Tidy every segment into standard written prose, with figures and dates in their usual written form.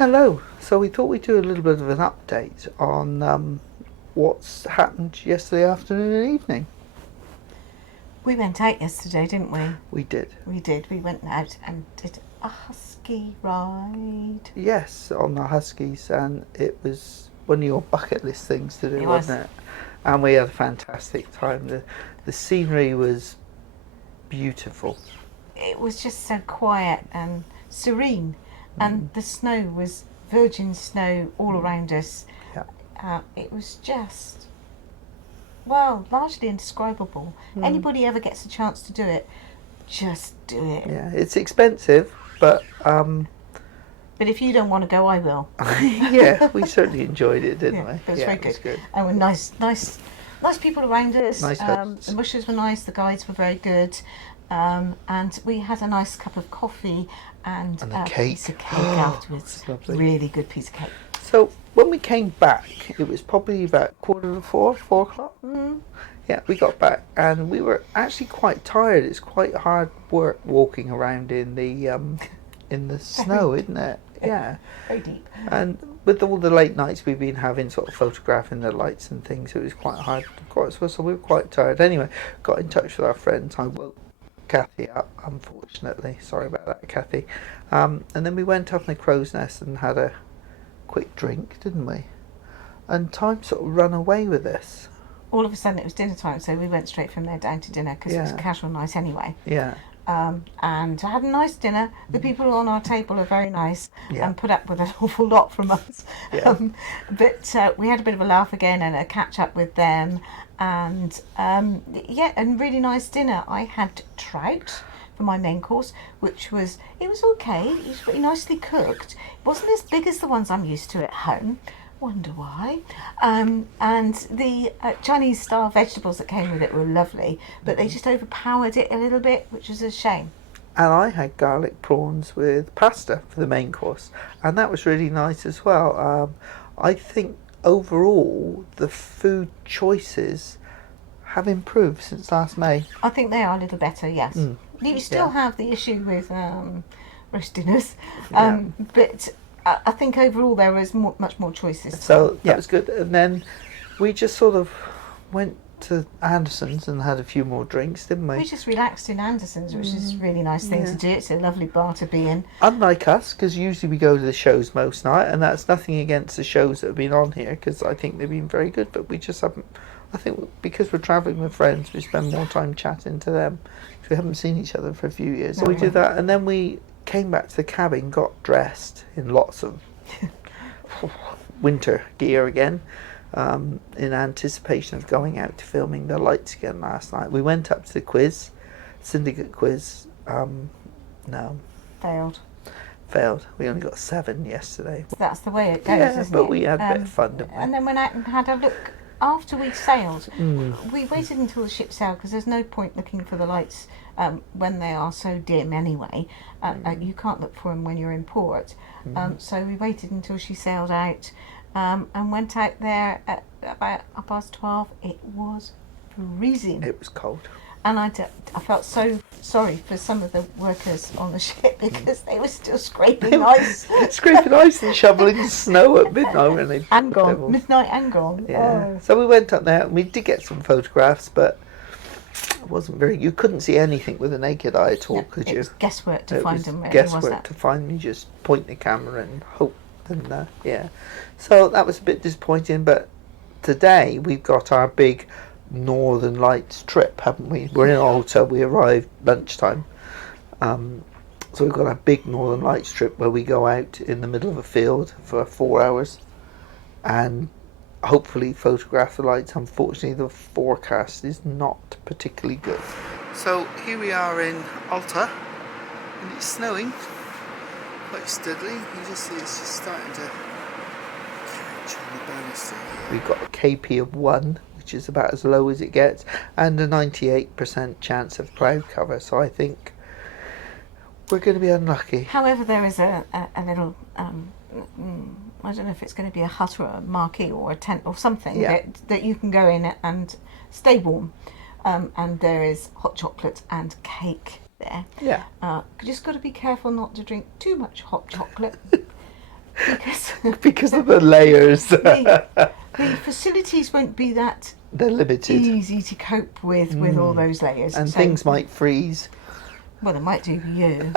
Hello. So we thought we'd do a little bit of an update on what's happened yesterday afternoon and evening. We went out yesterday, didn't we? We did. We did. We went out and did a Husky ride. Yes, on the Huskies, and it was one of your bucket list things to do, It was. wasn't it? And we had a fantastic time. The scenery was beautiful. It was just so quiet and serene, and the snow was virgin snow all around us. Yeah. It was just, well, largely indescribable. Anybody ever gets a chance to do it, just do it. Yeah, it's expensive, but But if you don't want to go, I will. yeah, we certainly enjoyed it, didn't we? It was Yeah, very it was good. good. And with nice people around us. Nice hosts. The mushers were nice. The guides were very good. And we had a nice cup of coffee and a a cake. piece of cake afterwards. Lovely. Really good piece of cake. So when we came back, it was probably about 4 o'clock. Yeah, we got back and we were actually quite tired. It's quite hard work walking around in the snow, isn't it? Yeah. Very deep. And with all the late nights we've been having, sort of photographing the lights and things, it was quite hard. So we were quite tired. Anyway, got in touch with our friends. I woke Kathy up, unfortunately. Sorry about that, Kathy. And then we went up in the crow's nest and had a quick drink, didn't we? And time sort of ran away with us. All of a sudden it was dinner time, so we went straight from there down to dinner because it was a casual night anyway. Yeah. And I had a nice dinner. The people on our table are very nice and put up with an awful lot from us. Yeah. But we had a bit of a laugh again and a catch up with them. And and really nice dinner. I had trout for my main course, it was okay. It was pretty nicely cooked. It wasn't as big as the ones I'm used to at home. Wonder why. And the Chinese style vegetables that came with it were lovely, but they just overpowered it a little bit, which is a shame. And I had garlic prawns with pasta for the main course, and that was really nice as well. I think overall the food choices have improved since last May. I think they are a little better, yes. You still have the issue with roast dinners, but I think overall there was much more choices. So that was good. And then we just sort of went to Anderson's and had a few more drinks, didn't we? We just relaxed in Anderson's, which is a really nice thing to do. It's a lovely bar to be in. Unlike us, because usually we go to the shows most night, and that's nothing against the shows that have been on here, because I think they've been very good, but we just haven't. I think because we're travelling with friends, we spend more time chatting to them. We haven't seen each other for a few years. So we did that, and then we came back to the cabin, got dressed in lots of winter gear again, in anticipation of going out to filming the lights again last night. We went up to the quiz, syndicate quiz. No. Failed. We only got 7 yesterday. That's the way it goes, isn't but it? we had a bit of fun, didn't we? And then went out and had a look. After we sailed, we waited until the ship sailed because there's no point looking for the lights when they are so dim anyway. You can't look for them when you're in port. So we waited until she sailed out and went out there at about 12:30. It was freezing. It was cold. And I felt so sorry for some of the workers on the ship because they were still scraping ice. Scraping ice and shoveling snow at midnight when they... And gone. Midnight and gone. Yeah. So we went up there and we did get some photographs, but it wasn't very... You couldn't see anything with the naked eye at all, could you? It was guesswork to find them, really, guesswork wasn't it? to find them. You just point the camera and hope. And so that was a bit disappointing, but today we've got our big Northern Lights trip, haven't we? We're in Alta. We arrived lunchtime, so we've got a big Northern Lights trip where we go out in the middle of a field for 4 hours and hopefully photograph the lights. Unfortunately, the forecast is not particularly good. So here we are in Alta, and it's snowing quite steadily. You just see it's just starting to catch on the banister here. We've got a KP of 1, which is about as low as it gets, and a 98% chance of cloud cover. So I think we're going to be unlucky. However, there is a little, I don't know if it's going to be a hut or a marquee or a tent or something that you can go in and stay warm. And there is hot chocolate and cake there. Yeah. Just got to be careful not to drink too much hot chocolate. Because of the layers. the facilities won't be that They're limited. easy to cope with all those layers. And so, things might freeze. Well, they might do for you.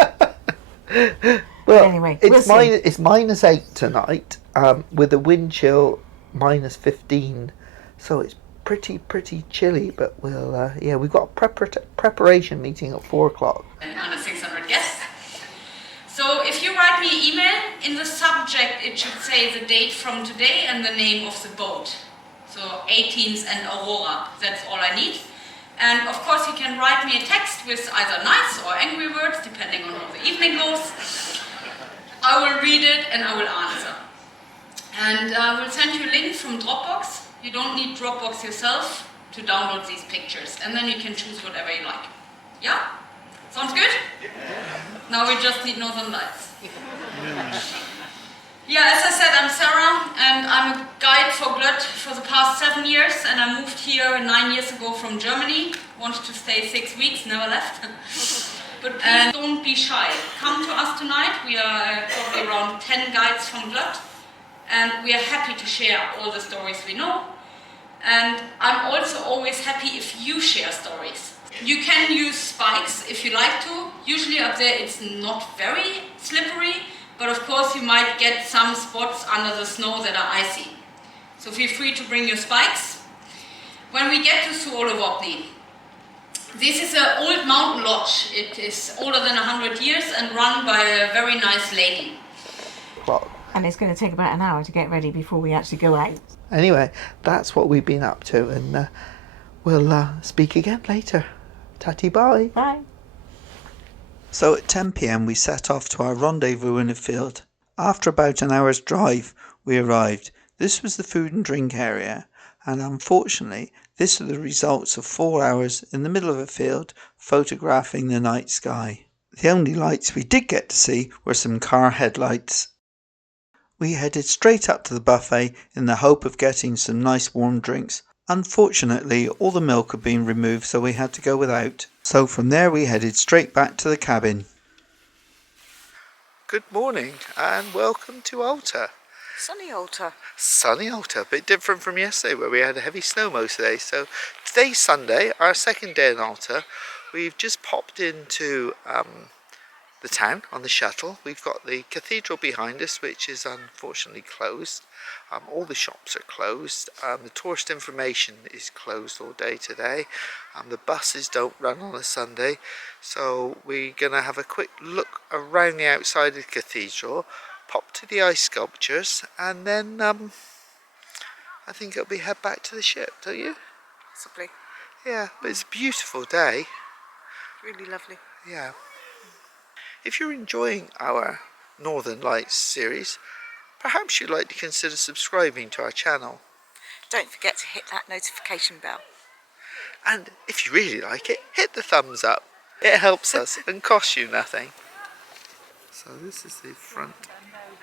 Well, anyway, it's we'll see. it's -8 tonight, with a wind chill -15, so it's pretty chilly. But we'll we've got a preparation meeting at 4 o'clock. And under 600 guests. So if you write me an email, in the subject it should say the date from today and the name of the boat. So 18th and Aurora, that's all I need. And of course you can write me a text with either nice or angry words, depending on how the evening goes. I will read it and I will answer. And I will send you a link from Dropbox. You don't need Dropbox yourself to download these pictures. And then you can choose whatever you like. Yeah? Sounds good? Now we just need Northern Lights. Yeah, as I said, I'm Sarah, and I'm a guide for Glöd for the past 7 years, and I moved here 9 years ago from Germany. Wanted to stay 6 weeks, never left. But please don't be shy. Come to us tonight. We are probably around 10 guides from Glöd, and we are happy to share all the stories we know. And I'm also always happy if you share stories. You can use spikes if you like to. Usually up there it's not very slippery, but of course you might get some spots under the snow that are icy. So feel free to bring your spikes. When we get to Suolovopni, this is an old mountain lodge. It is older than 100 years and run by a very nice lady. And it's going to take about an hour to get ready before we actually go out. Anyway, that's what we've been up to, and we'll speak again later. Tatty bye. Bye. So at 10 p.m. we set off to our rendezvous in a field. After about an hour's drive, we arrived. This was the food and drink area, and unfortunately, this are the results of 4 hours in the middle of a field photographing the night sky. The only lights we did get to see were some car headlights. We headed straight up to the buffet in the hope of getting some nice warm drinks. Unfortunately, all the milk had been removed, so we had to go without. So from there we headed straight back to the cabin. Good morning and welcome to Alta. Sunny Alta. Sunny Alta, a bit different from yesterday where we had a heavy snow most of the day. So today's Sunday, our second day in Alta. We've just popped into the town on the shuttle. We've got the cathedral behind us, which is unfortunately closed. All the shops are closed. The tourist information is closed all day today. The buses don't run on a Sunday, so we're going to have a quick look around the outside of the cathedral, pop to the ice sculptures, and then I think it'll be head back to the ship, don't you? Possibly. Yeah, but it's a beautiful day. Really lovely. Yeah. If you're enjoying our Northern Lights series, perhaps you'd like to consider subscribing to our channel. Don't forget to hit that notification bell. And if you really like it, hit the thumbs up. It helps us and costs you nothing. So this is the front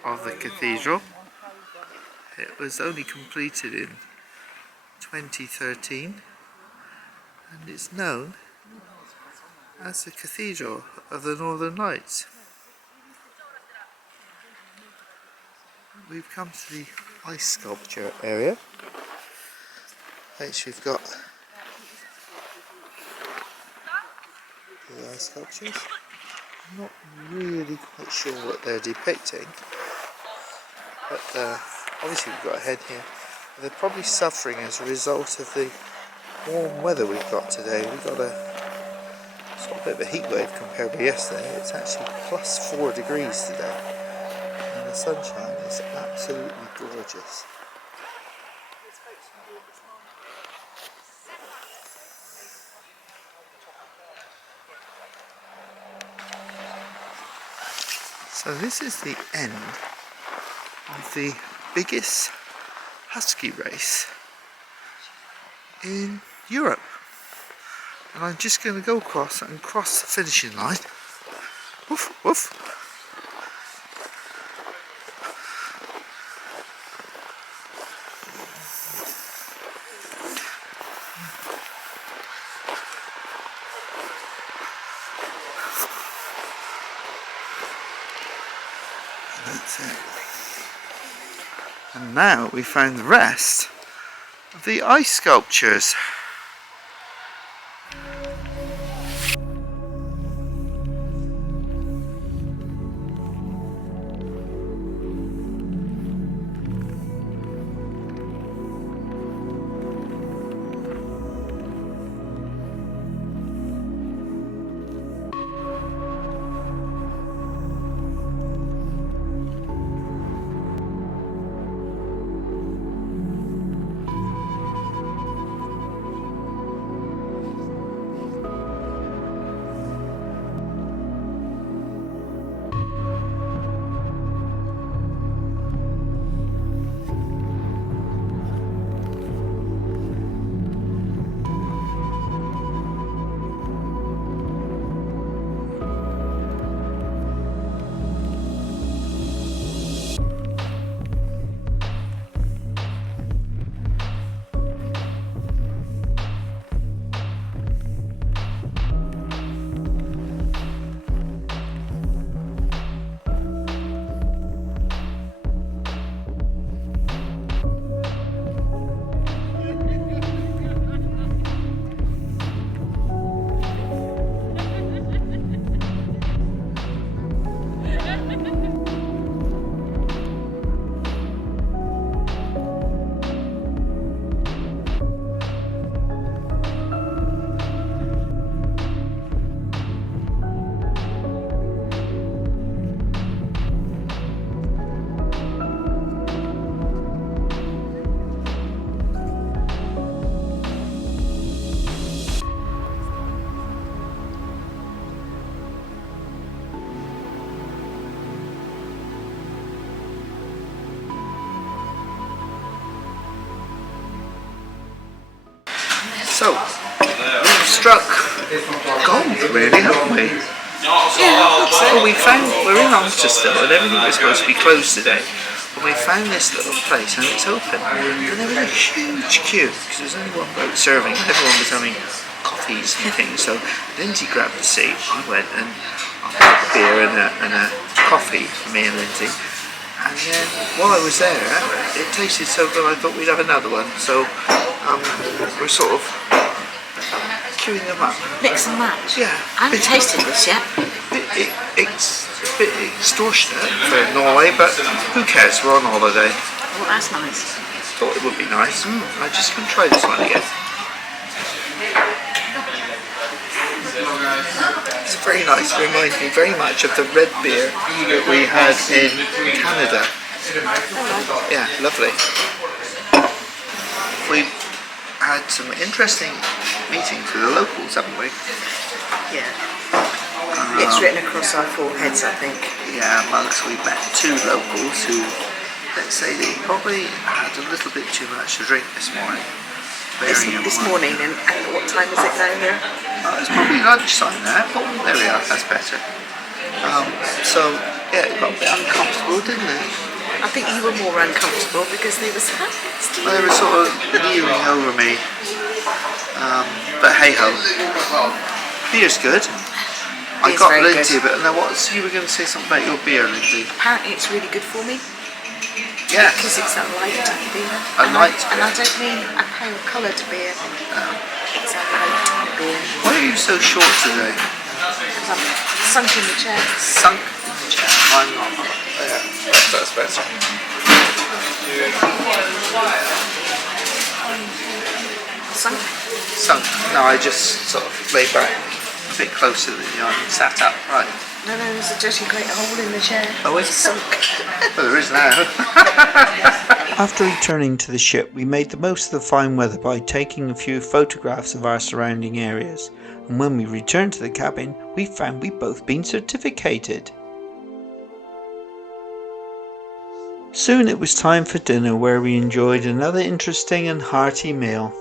of the cathedral. It was only completed in 2013 and it's known as the Cathedral of the Northern Lights. We've come to the ice sculpture area, which we've got the ice sculptures. I'm not really quite sure what they're depicting, but obviously we've got a head here. They're probably suffering as a result of the warm weather we've got today. We've got a bit of a heat wave compared with yesterday. It's actually +4 degrees today, and the sunshine is absolutely gorgeous. So this is the end of the biggest Husky race in Europe. And I'm just going to go across and cross the finishing line. Woof, woof. And that's it. And now we found the rest of the ice sculptures. So, we've struck gold really, haven't we? Yeah, Well, we're in Alta still and everything was supposed to be closed today. But we found this little place and it's open. And there was a huge queue because there's only one boat serving. Everyone was having coffees and things. So Lindsey grabbed the seat, I went and I got a beer and a coffee for me and Lindsey. And then while I was there, it tasted so good I thought we'd have another one. So we're sort of queuing them up. mix and match. Yeah. I haven't tasted this yet. It's a bit extortionate for Norway, but who cares? We're on holiday. Well, that's nice. Thought it would be nice. I just can try this one again. It's very nice. It reminds me very much of the red beer that we had in Canada. Yeah, lovely. We've had some interesting meetings with the locals, haven't we? Yeah. It's written across our foreheads, I think. Yeah, amongst we met two locals who, let's say, they probably had a little bit too much to drink this morning. This morning, and what time is it now here? It's probably lunchtime there, but there we are, that's better. So, yeah, it got a bit uncomfortable, didn't it? I think you were more uncomfortable because they were so Well, they were sort of leering over me. But hey ho. Beer's good. I Beer's got very Lindsey good. a bit. Now, you were going to say something about your beer, Lindsey? Apparently it's really good for me. Yes. Because it's a light beer. A light And beer. I don't mean a pale coloured beer. It's a light beer. Why are you so short today? Because I'm sunk in the chair. Sunk in the chair. I'm not. Yeah, that's better. Sunk. No, I just sort of lay back a bit closer than you are and sat up. Right. No, there's a dirty great hole in the chair. Oh, it's sunk. Well, there is now. After returning to the ship, we made the most of the fine weather by taking a few photographs of our surrounding areas. And when we returned to the cabin, we found we'd both been certificated. Soon it was time for dinner, where we enjoyed another interesting and hearty meal.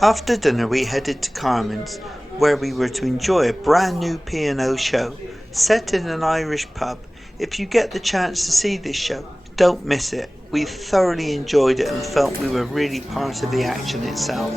After dinner we headed to Carmen's, where we were to enjoy a brand new P&O show, set in an Irish pub. If you get the chance to see this show, don't miss it. We thoroughly enjoyed it and felt we were really part of the action itself.